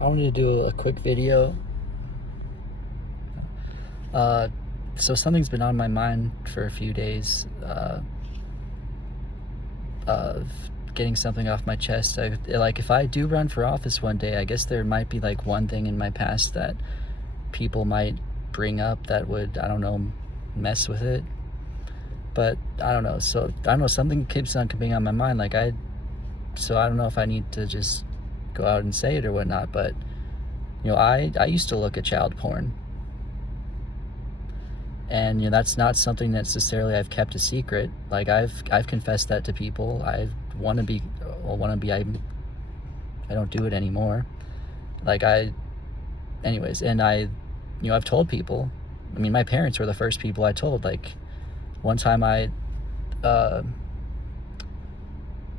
I wanted to do a quick video. Uh, so something's been on my mind for a few days, of getting something off my chest. Like, if I do run for office one day, I guess there might be like one thing in my past that people might bring up that would, I don't know, mess with it. But I don't know. So I don't know. Something keeps on being on my mind. So I don't know if I need to just go out and say it or whatnot. But I used to look at child porn. And that's not something necessarily I've kept a secret. Like, I've confessed that to people. I want to be I don't do it anymore. Like, anyways, and I've told people. I mean, my parents were the first people I told. Like, one time uh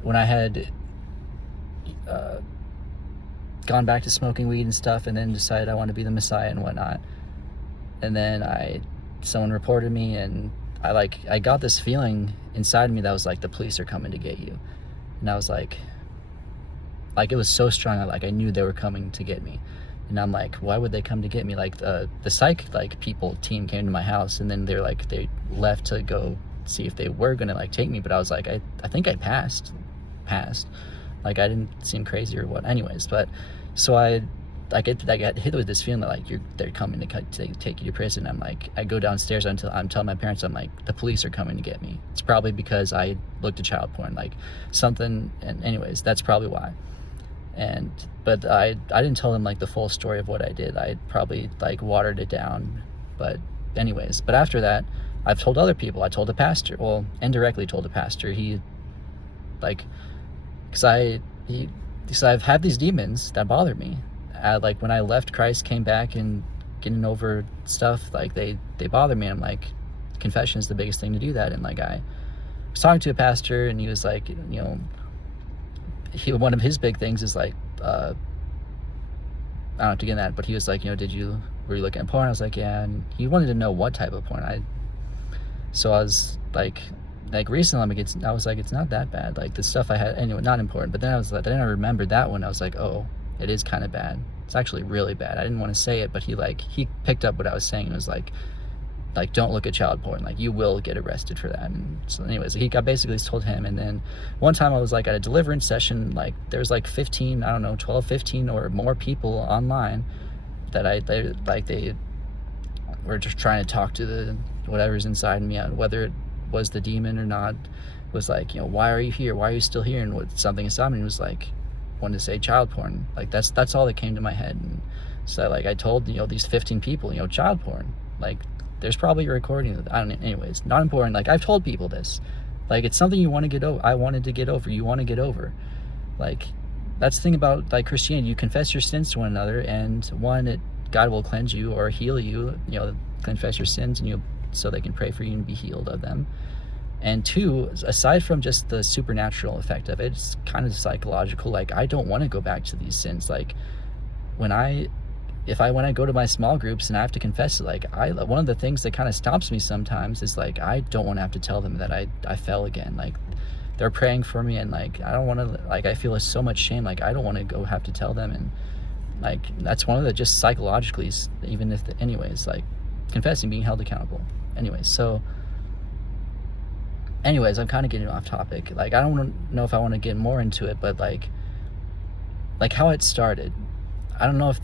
when I had gone back to smoking weed and stuff, and then decided I want to be the Messiah and whatnot, and then someone reported me, and I got this feeling inside me that was like, the police are coming to get you. And I was like it was so strong. I knew they were coming to get me. And I'm like, why would they come to get me? Like, the psych team came to my house, and then they left to go see if they were gonna take me. But I was like, I think I passed. Like, I didn't seem crazy or what. Anyways, but so I got hit with this feeling that they're coming to take you to prison. I'm like, I go downstairs until I'm telling my parents, I'm like, the police are coming to get me. It's probably because I looked at child porn, like something. And anyways, that's probably why. But I didn't tell them the full story of what I did. I probably watered it down. But anyways, but after that, I've told other people. I told the pastor. Well, indirectly told the pastor. Because I've had these demons that bother me. When I left Christ, came back, and getting over stuff, they bother me. I'm like, confession is the biggest thing to do that. And I was talking to a pastor, and he was like, one of his big things is I don't have to get in that, but he was like, were you looking at porn? I was like, yeah. And he wanted to know what type of porn. So I was like recently, I was like, it's not that bad. The stuff I had, anyway, not important. But then I remembered that one. I was like, oh, it is kind of bad. It's actually really bad. I didn't want to say it, but he picked up what I was saying, and was like, don't look at child porn. You will get arrested for that. And so anyways, I basically told him. And then one time I was at a deliverance session. There was 15, I don't know, 12, 15 or more people online that they were just trying to talk to the whatever's inside me, whether it was the demon or not. Was why are you here? Why are you still here? And what something inside me was wanted to say child porn. That's all that came to my head. And so I told these 15 people, child porn. There's probably a recording of it. I don't know. Anyways, not important. I've told people this. It's something you want to get over. I wanted to get over. You want to get over. That's the thing about Christianity. You confess your sins to one another, and God will cleanse you or heal you. Confess your sins, and so they can pray for you and be healed of them. And two, aside from just the supernatural effect of it, it's kind of psychological. I don't want to go back to these sins. When I go to my small groups and I have to confess it, one of the things that kind of stops me sometimes is I don't want to have to tell them that I fell again. They're praying for me, and I don't want to, I feel so much shame. I don't want to go have to tell them. And that's one of the, just psychologically, even if anyways, confessing, being held accountable. Anyways, I'm kind of getting off topic. I don't know if I want to get more into it, but how it started. I don't know if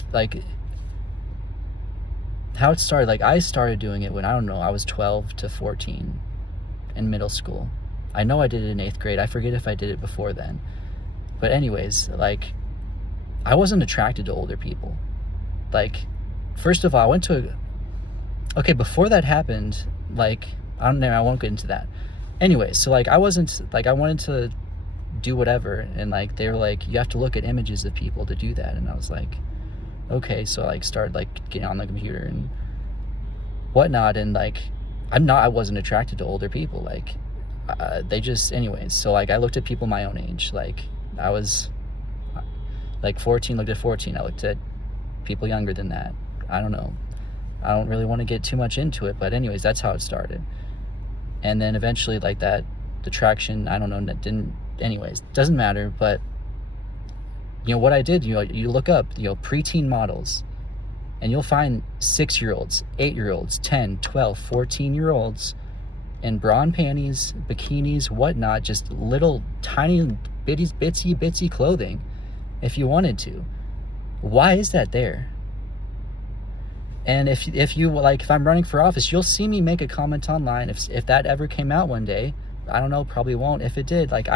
how it started. I started doing it when, I don't know, I was 12 to 14 in middle school. I know I did it in 8th grade. I forget if I did it before then. But anyways, I wasn't attracted to older people. First of all, I went to before that happened, I don't know, I won't get into that. Anyways, so I wasn't, I wanted to do whatever, and they were you have to look at images of people to do that. And I was like, okay. So I started getting on the computer and whatnot, and I wasn't attracted to older people. They just, anyways, so I looked at people my own age. I was 14, looked at 14. I looked at people younger than that. I don't know, I don't really want to get too much into it, but anyways, that's how it started. And then eventually, that attraction, I don't know, that didn't, anyways, doesn't matter. But you know, what I did, you know, you look up, you know, preteen models, and you'll find 6-year-olds, 8-year-olds, 10, 12, 14-year-olds in bra and panties, bikinis, whatnot, just little tiny bitsy clothing if you wanted to. Why is that there? And if you like, if I'm running for office, you'll see me make a comment online. If that ever came out one day, I don't know, probably won't. If it did, like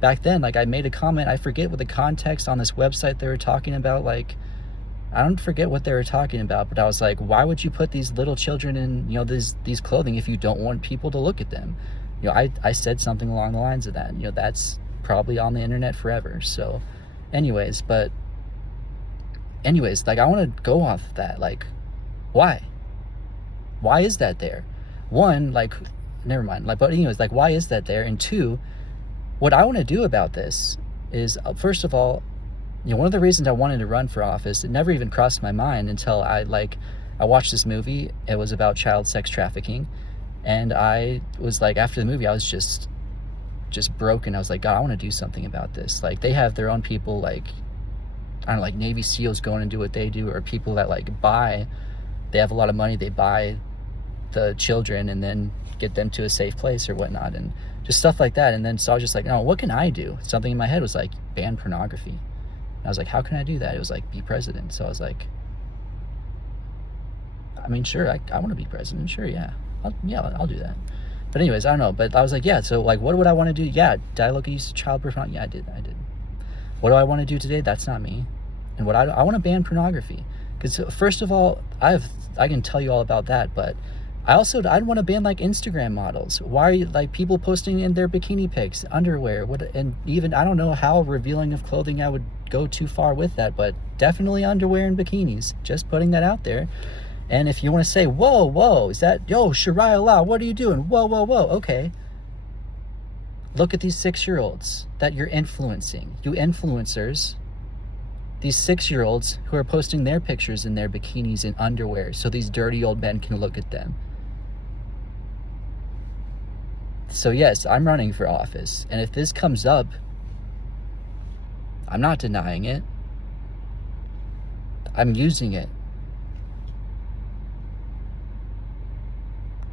back then, like I made a comment, I forget what the context on this website they were talking about, like, I don't forget what they were talking about, but I was like, why would you put these little children in, you know, these clothing if you don't want people to look at them? You know, I said something along the lines of that. You know, that's probably on the internet forever. So anyways, like I want to go off of that. Like, why is that there? One, like, never mind, like, but anyways, like, why is that there? And two, what I want to do about this is, first of all, you know, one of the reasons I wanted to run for office, it never even crossed my mind until I watched this movie. It was about child sex trafficking, and I was like, after the movie, I was just broken. I was like, God, I want to do something about this. Like, they have their own people, like, I don't know, like Navy SEALs going and do what they do, or people that like they have a lot of money, they buy the children and then get them to a safe place or whatnot, and just stuff like that. And then so I was just like, no, what can I do? Something in my head was like, ban pornography. And I was like, how can I do that? It was like, be president. So I was like, I mean, sure, I want to be president. Sure, yeah. I'll do that. But anyways, I don't know. But I was like, yeah, so like, what would I want to do? Yeah, did I look at use of child pornography? Yeah, I did. What do I want to do today? That's not me. And what I want to ban pornography. Because first of all, I can tell you all about that, but I'd want to ban like Instagram models. Why are you, like, people posting in their bikini pics, underwear, and even, I don't know how revealing of clothing I would go too far with that, but definitely underwear and bikinis. Just putting that out there. And if you want to say, whoa, is that, yo, Sharia law, what are you doing? Whoa, okay. Look at these 6-year-olds that you're influencing. You influencers, these 6-year-olds who are posting their pictures in their bikinis and underwear so these dirty old men can look at them. So yes, I'm running for office. And if this comes up, I'm not denying it. I'm using it